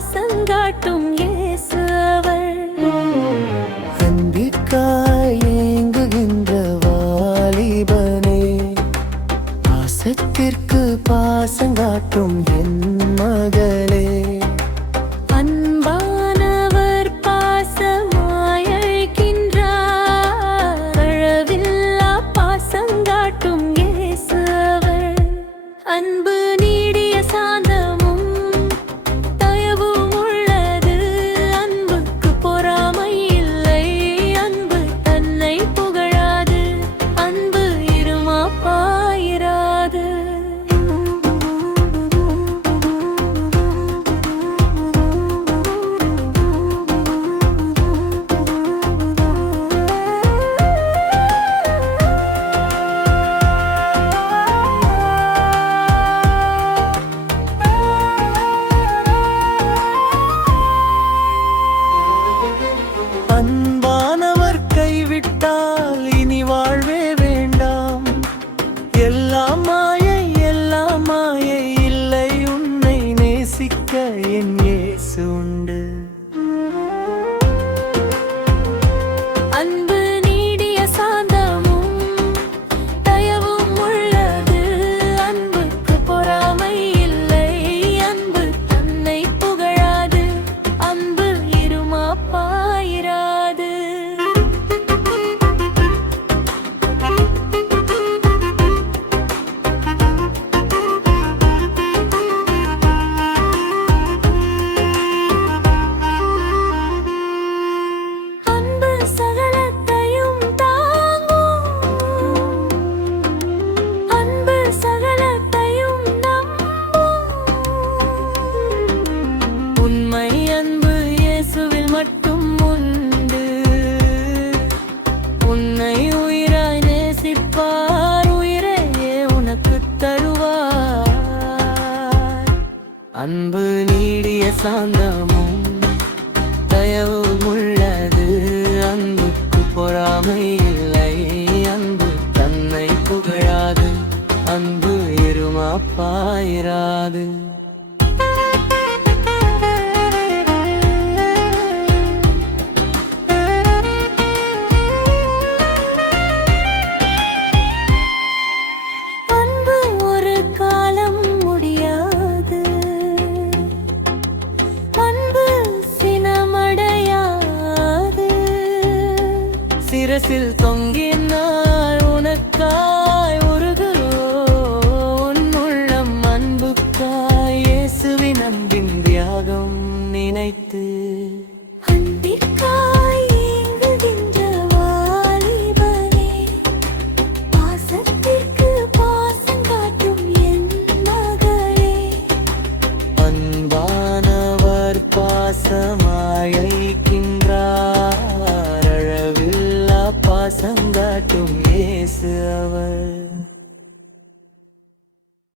பாசங்காட்டும் இயேசு அவர். அன்பிற்காய் ஏங்குகின்ற வாலிபனே, பாசத்திற்கு பாசங்காட்டும் என் மகளே. அன்பானவர் பாசமாயழைக்கின்றார், அளவில்லா பாசங்காட்டும் இயேசு அவர். அன்பு நீடிய சாந்தமும் தயவும் உள்ளது, அன்புக்கு பொறாமை இல்லை, அன்பு தன்னை புகழாது, அன்பு இருமாப்பாயிராது. அன்பானவர் கைவிட்டால் இனி வாழ்வே வேண்டாம். எல்லாம் மாயை இல்லை, உன்னை நேசிக்க என் இயேசு உண்டு. அன்பு நீடிய சாந்தமும் தயவும் உள்ளது, அன்புக்கு பொறாமை இல்லை, அன்பு தன்னை புகழாது, அன்பு இருமாப்பாயிராது. அன்பு சகலத்தையும் தாங்கும், அன்பு சகலத்தையும் நம்பும். உண்மை அன்பு இயேசுவில் மட்டும் உண்டு, உன்னை உயிராய் நேசிப்பார், உயிரையே உனக்கு தருவார். அன்பு நீடிய சாந்தமும் தயவும் உள்ளது, அன்புக்கு பொறாமை இல்லை, அன்பு தன்னை புகழாது, அன்பு இருமாப்பாயிராது. அன்பு ஒரு காலம் முடியாது, அன்பு சினமடையாது. சிரசில் தொங்கினார் உனக்காய் உருகுவோ, உன் உள்ளம் அன்புக்காய் இயேசுவின் அன்பின் தியாகம் நினைத்து